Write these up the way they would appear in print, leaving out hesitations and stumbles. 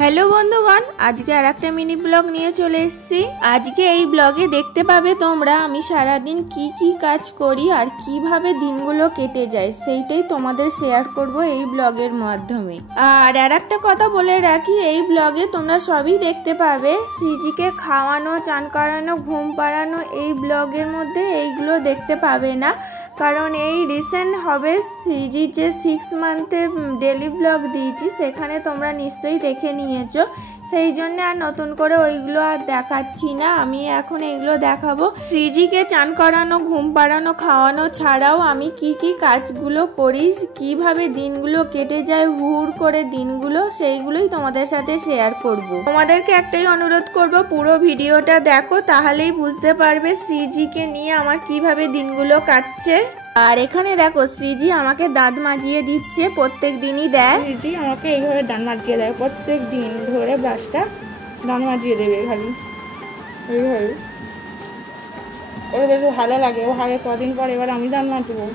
Hello বন্ধুগণ, আজকে আর একটা মিনি ব্লগ নিয়ে চলে এসেছি। আজকে এই ব্লগে দেখতে পাবে তোমরা আমি সারাদিন কি কি কাজ করি আর কিভাবে দিনগুলো কেটে যায়, সেইটাই তোমাদের শেয়ার করব এই ব্লগের মাধ্যমে। আর একটা কথা বলে রাখি, এই ব্লগে তোমরা সবই দেখতে পাবে। সৃজিকে খাওয়ানো, চান করানো, ঘুম পাড়ানো, এই ব্লগের মধ্যে এইগুলো দেখতে পাবে না, কারণ এই রিসেন্ট হবে সৃজির যে 6 মান্থের ডেলি ব্লগ দিয়েছি, সেখানে তোমরা নিশ্চয়ই দেখে নিয়েছো। সেই জন্য আর নতুন করে ওইগুলো আর দেখাচ্ছি না, আমি এখন এগুলো দেখাবো। সৃজিকে চান করানো, ঘুম পাড়ানো, খাওয়ানো ছাড়াও আমি কি কি কাজগুলো করি, কিভাবে দিনগুলো কেটে যায় হুড় করে দিনগুলো, সেইগুলোই তোমাদের সাথে শেয়ার করব। তোমাদেরকে একটাই অনুরোধ করব, পুরো ভিডিওটা দেখো, তাহলেই বুঝতে পারবে সৃজিকে নিয়ে আমার কিভাবে দিনগুলো কাটছে। আর এখানে দেখো সৃজি আমাকে দাঁত মাজিয়ে দিচ্ছে, প্রত্যেক দিনই দেয়। সৃজি আমাকে এইভাবে দাঁত মাজিয়ে দেয়, প্রত্যেক দিন ধরে ব্রাশটা দাঁত মাজিয়ে দেবে খালি এইভাবে। ওর বেশ ভালো লাগে, ও আগে কদিন পর এবার আমি দাঁত মাজবো।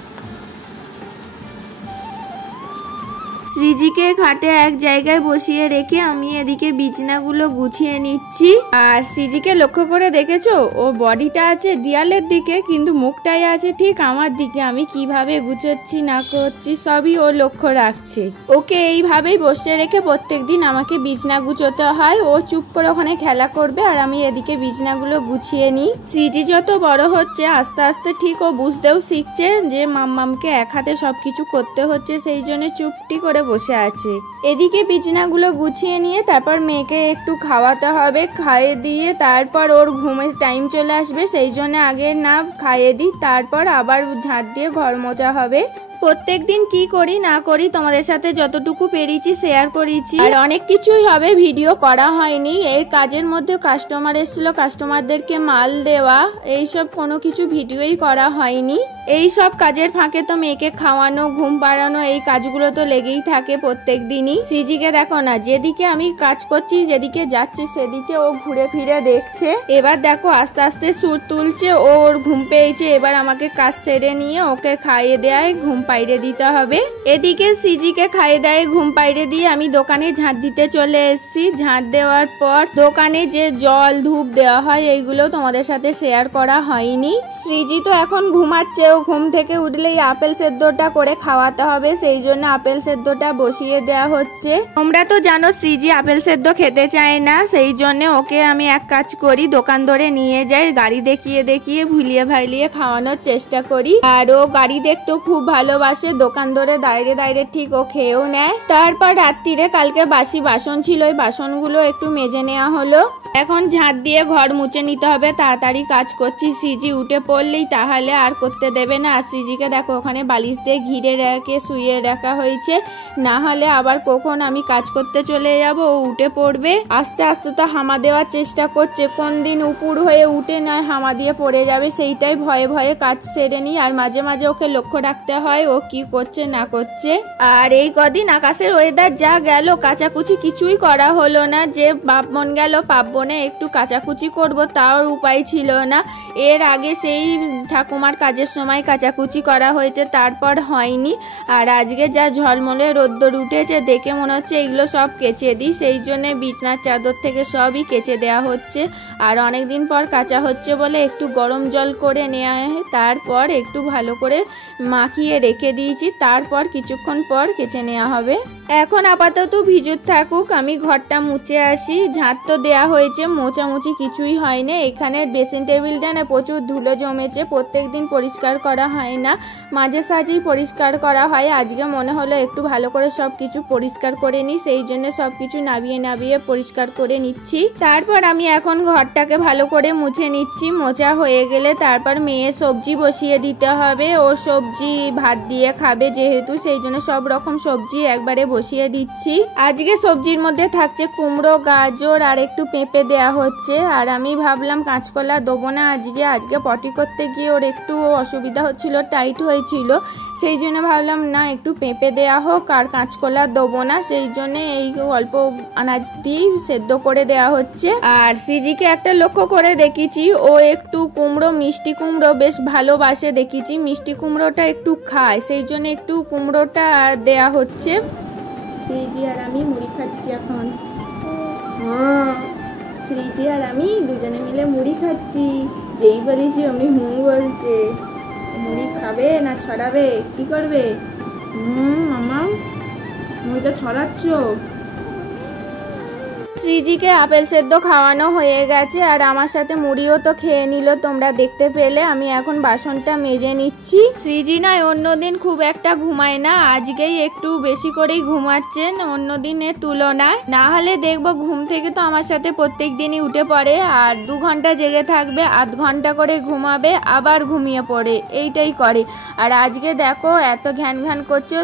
সৃজিকে খাটে এক জায়গায় বসিয়ে রেখে আমি এদিকে বিছানাগুলো গুছিয়ে নিচ্ছি। আর সৃজিকে লক্ষ্য করে দেখেছো, ও বডিটা আছে দেয়ালের দিকে কিন্তু মুখটাই আছে ঠিক আমার দিকে। আমি কিভাবে গুছোচ্ছি না করছি সবই ও লক্ষ্য রাখছে। ওকে এইভাবেই বসে রেখে প্রত্যেকদিন আমাকে বিছানা গুছোতে হয়। ও চুপ করে ওখানে খেলা করবে আর আমি এদিকে বিছানাগুলো গুছিয়ে নিই। সৃজি যত বড় হচ্ছে আস্তে আস্তে ঠিক ও বুঝতেও শিখছে যে মাম্মামকে এক হাতে সবকিছু করতে হচ্ছে, সেই জন্য চুপটি করে বসে আছে। এদিকে বিছানাগুলো গুছিয়ে নিয়ে তারপর মেয়েকে একটু খাওয়াতে হবে, খাইয়ে দিয়ে তারপর ওর ঘুমের টাইম চলে আসবে, সেই জন্য আগে না খাইয়ে দিই, তারপর আবার ঝাঁট দিয়ে ঘর মোছা হবে। প্রত্যেক দিন কি করি না করি তোমাদের সাথে যতটুকু পেরেছি শেয়ার করেছি। আর অনেক কিছুই হবে ভিডিও করা হয়নি। এই কাজের মধ্যে কাস্টমার এসেছিল, কাস্টমারদেরকে মাল দেওয়া, এইসব কোনো কিছু ভিডিওই করা হয়নি। এই সব কাজের ফাঁকে তো মেয়েকে খাওয়ানো, ঘুম পাড়ানো, এই কাজগুলো তো লেগেই থাকে প্রত্যেক দিনই। সৃজিকে দেখো না, যেদিকে আমি কাজ করছি, যেদিকে যাচ্ছি সেদিকে ও ঘুরে ফিরে দেখছে। এবার দেখো আস্তে আস্তে সুর তুলছে, ওর ঘুম পেয়েছে। এবার আমাকে কাজ সেরে নিয়ে ওকে খাইয়ে দেয়, ঘুম পাইরে দিতে হবে। এদিকে সৃজিকে খাইয়ে দেয়, ঘুম পাইরে দিয়ে আমি দোকানে ঝাঁট দিতে চলে এসেছি। ঝাঁট দেওয়ার পর দোকানে যে জল ধূপ দেওয়া হয় এইগুলো তোমাদের সাথে শেয়ার করা হয়নি। সৃজি তো এখন ঘুমাচ্ছে, ও ঘুম থেকে উঠলেই আপেল সেদ্ধটা করে খাওয়াতে হবে, সেই জন্য আপেল সেদ্ধটা বসিয়ে দেওয়া হচ্ছে। তোমরা তো জানো সৃজি আপেল সেদ্ধ খেতে চায় না, সেই জন্য ওকে আমি এক কাজ করি, দোকান ধরে নিয়ে যাই, গাড়ি দেখিয়ে দেখিয়ে ভুলিয়ে ভাইলিয়ে খাওয়ানোর চেষ্টা করি। আর ও গাড়ি দেখতেও খুব ভালোবাসে, দোকান ধরে দাঁড়িয়ে দাঁড়িয়ে ঠিক ও খেয়েও নেয়। তারপর রাত্রিরে কালকে বাসি বাসন ছিল, ওই বাসনগুলো একটু মেজে নেওয়া হলো। এখন ঝাঁট দিয়ে ঘর মুছে নিতে হবে, তাড়াতাড়ি কাজ করছি। সৃজি উঠে পড়লেই তাহলে আর করতে দেবে না। আর সৃজিকে দেখো ওখানে বালিশ দিয়ে ঘিরে রেখে শুয়ে রাখা হয়েছে, না হলে আবার কখন আমি কাজ করতে চলে যাব ও উঠে পড়বে। আস্তে আস্তে তো হামা দেওয়ার চেষ্টা করছে, কোন দিন উপুর হয়ে উঠে নয় হামা দিয়ে পড়ে যাবে, সেইটাই ভয়ে ভয়ে কাজ সেরে নিই। আর মাঝে মাঝে ওকে লক্ষ্য রাখতে হয় ও কি করছে না করছে। আর এই কদিন আকাশের ওয়েদার যা গেল, কাচাকুচি কিছুই করা হলো না। যে বাপ মন গেল পাবনে একটু কাচাকুচি করব, তাও উপায় ছিল না। এর আগে সেই ঠাকুমার কাজের সময় কাচাকুচি করা হয়েছে, তারপর হয়নি। আর আজকে যা ঝলমলে রোদ্দুর উঠেছে, দেখে মনে হচ্ছে এগুলো সব কেচে দিই, সেই জন্য বিছনার চাদর থেকে সবই কেচে দেওয়া হচ্ছে। আর অনেকদিন পর কাচা হচ্ছে বলে একটু গরম জল করে নেওয়া হয়, তারপর একটু ভালো করে মাখিয়ে রেখে দিয়েছি, তারপর কিছুক্ষণ পর কেচে নেওয়া হবে। এখন আপাতত ভিজুত থাকুক, আমি ঘরটা মুছে আসি। ঝাঁট তো দেওয়া হয়েছে, মোছামুছি কিছুই হয়নি। এখানে ড্রেসিং টেবিলটা না প্রচুর ধুলো জমেছে, প্রত্যেকদিন পরিষ্কার করা হয় না, মাঝে সাঝেই পরিষ্কার করা হয়। আজকে মনে হলো একটু ভালো করে সব কিছু পরিষ্কার করে নিই, সেই জন্য সব কিছু নাবিয়ে নাবিয়ে পরিষ্কার করে নিচ্ছি। তারপর আমি এখন ঘরটাকে ভালো করে মুছে নিচ্ছি। মোছা হয়ে গেলে তারপর মেয়ে সবজি বসিয়ে দিতে হবে। ও সবজি ভাত দিয়ে খাবে যেহেতু, সেই জন্য সব রকম সবজি একবারে বসিয়ে দিচ্ছি। আজকে সবজির মধ্যে থাকছে কুমড়ো, গাজর আর একটু পেঁপে দেয়া হচ্ছে। আর আমি ভাবলাম কাঁচকলা দেবো না আজকে পটি করতে গিয়ে ওর একটু অসুবিধা হচ্ছিল, টাইট হয়েছিল, সেই জন্য ভাবলাম না একটু পেঁপে দেয়া হোক, আর কাঁচকলা দেবো না, সেই জন্য এই অল্প আনাজ দিয়ে সেদ্ধ করে দেয়া হচ্ছে। আর সৃজিকে একটা লক্ষ্য করে দেখেছি, ও একটু কুমড়ো, মিষ্টি কুমড়ো বেশ ভালোবাসে দেখেছি, মিষ্টি কুমড়োটা একটু খায়, সেই জন্য একটু কুমড়োটা দেয়া হচ্ছে। সৃজি আর আমি মুড়ি খাচ্ছি এখন। শ্রীজি আর আমি দুজনে মিলে মুড়ি খাচ্ছি। যেই বলেছি অমনি বলছে। মুড়ি খাবে না ছড়াবে, কি করবে? মামা মুড়িটা ছড়াচ্ছ। শ্রীজিকে আপেল সেদ্ধ খাওয়ানো হয়ে গেছে আর আমার সাথে মুড়িও তো খেয়ে নিল, তোমরা দেখতে পেলে। আমি এখন বাসনটা মেজে নিচ্ছি। শ্রীজি নয় অন্যদিন খুব একটা ঘুমায় না, আজকেই একটু বেশি করেই ঘুমাচ্ছেন অন্য দিনের তুলনায়। না হলে দেখবো ঘুম থেকে তো আমার সাথে প্রত্যেক দিনই উঠে পড়ে আর 2 ঘন্টা জেগে থাকবে, 8 ঘন্টা করে ঘুমাবে, আবার ঘুমিয়ে পড়ে, এইটাই করে। আর আজকে দেখো এত ঘ্যান ঘ্যান করছে।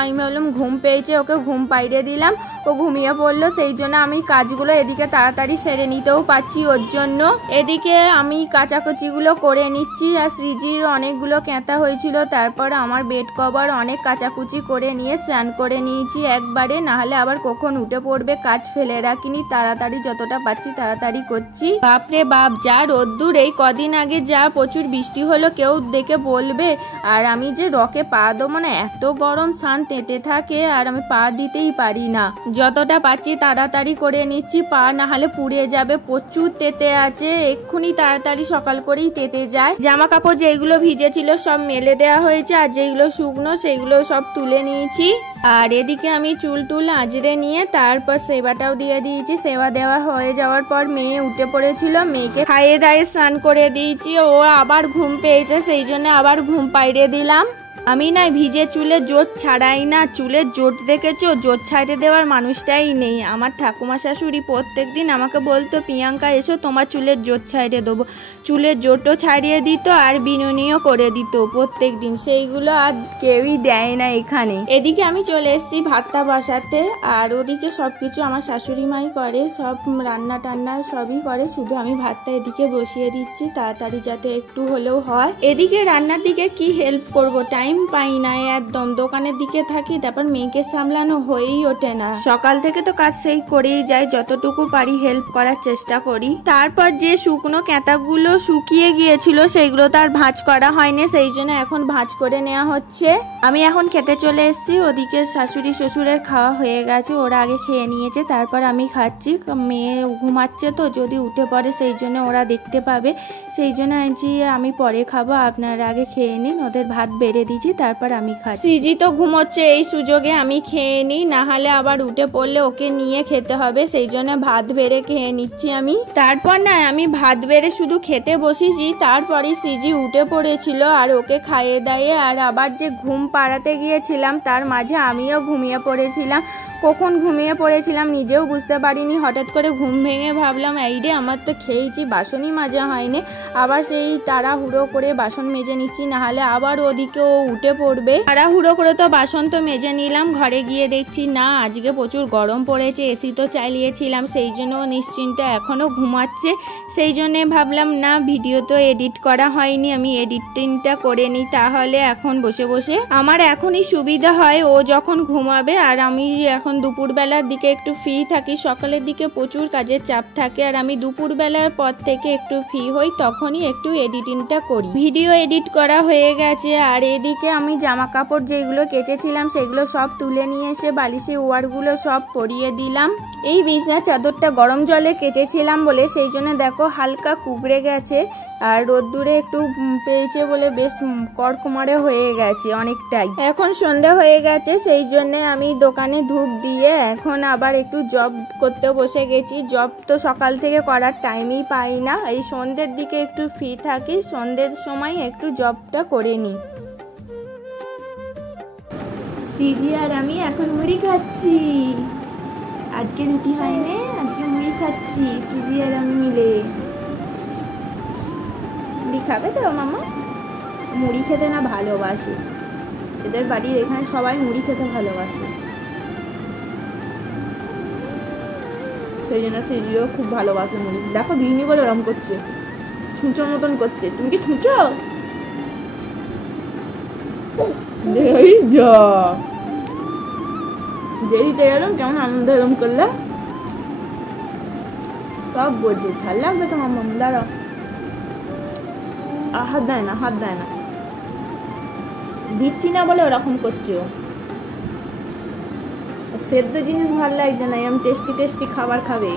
আমি ভাবলাম ঘুম পেয়েছে, ওকে ঘুম পাইয়ে দিলাম, ও ঘুমিয়ে পড়লো। সেই জন্য আমি কাজগুলো এদিকে তাড়াতাড়ি সেরে নিতেও পারছি ওর জন্য। এদিকে আমি কাচাকুচিগুলো করে নিচ্ছি আর শ্রীজির অনেকগুলো ক্যাঁথা হয়েছিল, তারপর আমার বেড কভার অনেক কাচাকুচি করে নিয়ে স্নান করে নিয়েছি একবারে, না হলে আবার কখন উঠে পড়বে। কাজ ফেলে রাখিনি, তাড়াতাড়ি যতটা পাচ্ছি তাড়াতাড়ি করছি। বাপরে বাপ যা রোদ্দুর, এই কদিন আগে যা প্রচুর বৃষ্টি হলো, কেউ দেখে বলবে। আর আমি যে রকে পা দেবো না, এত গরম, সান তেতে থাকে আর আমি পা দিতেই পারি না। যতটা পাচ্ছি তাড়াতাড়ি করে নিচ্ছি, পা না হলে পুড়ে যাবে, প্রচুর তেতে আছে। এক্ষুনি তাড়াতাড়ি সকাল করেই তেতে যায়। জামা কাপড় যেগুলো ভিজেছিল সব মেলে দেওয়া হয়েছে আর যেগুলো শুকনো সেগুলো সব তুলে নিয়েছি। আর এদিকে আমি চুল টুল আঁচড়ে নিয়ে তারপর সেবাটাও দিয়ে দিয়েছি। সেবা দেওয়া হয়ে যাওয়ার পর মেয়ে উঠে পড়েছিল, মেয়েকে খাইয়ে দাইয়ে স্নান করে দিয়েছি। ও আবার ঘুম পেয়েছে, সেই জন্য আবার ঘুম পাইয়ে দিলাম। আমি না ভিজে চুলে জোট ছাড়াই না, চুলের জোট দেখেছো, জোট ছাড়িয়ে দেওয়ার মানুষটাই নেই। আমার ঠাকুমা শাশুড়ি প্রত্যেক দিন আমাকে বলতো, প্রিয়াঙ্কা এসো তোমার চুলের জোট ছাড়িয়ে দেবো। চুলের জোটও ছাড়িয়ে দিত আর বিনুনিও করে দিত প্রত্যেক দিন, সেইগুলো আর কেউই দেয় না এখানে। এদিকে আমি চলে এসেছি ভাতটা বসাতে আর ওদিকে সব কিছু আমার শাশুড়ি মাই করে, সব রান্না টান্না সবই করে, শুধু আমি ভাতটা এদিকে বসিয়ে দিচ্ছি তাড়াতাড়ি যাতে একটু হলেও হয়। এদিকে রান্নার দিকে কি হেল্প করবো, টাইম পাই না একদম, দোকানের দিকে থাকি, তারপর মেয়েকে সামলানো হয়েই ওঠে না। সকাল থেকে তো কাজ সেই করেই যাই, যতটুকু পারি হেল্প করার চেষ্টা করি। তারপর যে শুকনো ক্যাঁথাগুলো শুকিয়ে গিয়েছিল সেগুলো তার ভাঁজ করা হয়নি, সেই জন্য এখন ভাঁজ করে নেওয়া হচ্ছে। আমি এখন খেতে চলে এসেছি। ওদিকে শাশুড়ি শ্বশুরের খাওয়া হয়ে গেছে, ওরা আগে খেয়ে নিয়েছে, তারপর আমি খাচ্ছি। মেয়ে ঘুমাচ্ছে তো, যদি উঠে পড়ে সেই জন্য ওরা দেখতে পাবে, সেই জন্য আমি পরে খাবো, আপনারা আগে খেয়ে নিন। ওদের ভাত বেড়ে দিচ্ছি, তারপর আমি খাচ্ছি। শ্রীজি তো ঘুমোচ্ছে, এই সুযোগে আমি খেয়ে নিই, না হলে আবার উঠে পড়লে ওকে নিয়ে খেতে হবে, সেই জন্য ভাত বেড়ে খেয়ে নিচ্ছি আমি। তারপর না আমি ভাত বেড়ে শুধু খেতে বসেছি, তারপরে শ্রীজি উঠে পড়েছিল আর ওকে খাইয়ে দাইয়ে আর আবার যে ঘুম পাড়াতে গিয়েছিলাম তার মাঝে আমিও ঘুমিয়ে পড়েছিলাম। কখন ঘুমিয়ে পড়েছিলাম নিজেও বুঝতে পারিনি, হঠাৎ করে ঘুম ভেঙে ভাবলাম এই রে আমার তো খেয়েছি, বাসনই মাজা হয়নি। আবার সেই তাড়াহুড়ো করে বাসন মেজে নিচ্ছি, না হলে আবার ওদিকে ও উঠে পড়বে। তাড়াহুড়ো করে তো বাসন তো মেজে নিলাম, ঘরে গিয়ে দেখছি না আজকে প্রচুর গরম পড়েছে, এসি তো চালিয়েছিলাম, সেই জন্য নিশ্চিন্তে এখনো ঘুমাচ্ছে। সেই জন্যে ভাবলাম না ভিডিও তো এডিট করা হয়নি, আমি এডিটিংটা করে নিই, তাহলে এখন বসে বসে আমার এখনই সুবিধা হয় ও যখন ঘুমাবে। আর আমি এখন দুপুরবেলার দিকে একটু ফ্রি থাকি, সকালের দিকে প্রচুর কাজের চাপ থাকে, আর আমি দুপুরবেলার পর থেকে একটু ফ্রি হই, তখনই একটু এডিটিংটা করি। ভিডিও এডিট করা হয়ে গেছে আর এদিকে আমি জামা কাপড় যেগুলো কেচেছিলাম সেগুলো সব তুলে নিয়ে এসে বালিশে ওয়ারগুলো সব পরিয়ে দিলাম। এই বিছনা চাদরটা গরম জলে কেচেছিলাম বলে সেই জন্য দেখো হালকা কুকড়ে গেছে, আর রোদ্দুরে একটু পেয়েছে বলে বেশ কড়কমারে হয়ে গেছে অনেকটাই। এখন সন্ধ্যা হয়ে গেছে, সেই জন্য আমি দোকানে ধূপ দিয়ে এখন আবার একটু জব করতে বসে গেছি। জব তো সকাল থেকে করার টাইমই পাই না, এই সন্ধ্যের দিকে একটু ফ্রি থাকি, সন্ধ্যের সময় একটু জবটা করে নিই। সিজি আর আমি এখন মুড়ি খাচ্ছি, আজকে রুটি হয়নি, আজকে মুড়ি খাচ্ছি সিজি আর আমি মিলে। মুড়ি খাবে তো মামা? মুড়ি খেতে না ভালোবাসে, এদের বাড়ির এখানে সবাই মুড়ি খেতে ভালোবাসে, সেই জন্য সিজিও খুব ভালোবাসে মুড়ি। দেখো দিইনি বলে ওরম করছে, ছুঁচোর মতন করছে। তুমি কি ছুঁচো? যে দিতে গেলাম কেমন আনন্দ এরম করলে, সব বোঝে। ঝাল লাগবে তোমার মাম, দাঁড়াও, হাত দেয় না, হাত দেয় না, দিচ্ছি না বলে ওরকম করছে। সেদ্ধ জিনিস ভালো লাগছে না, এরকম টেস্টি টেস্টি খাবার খাবে।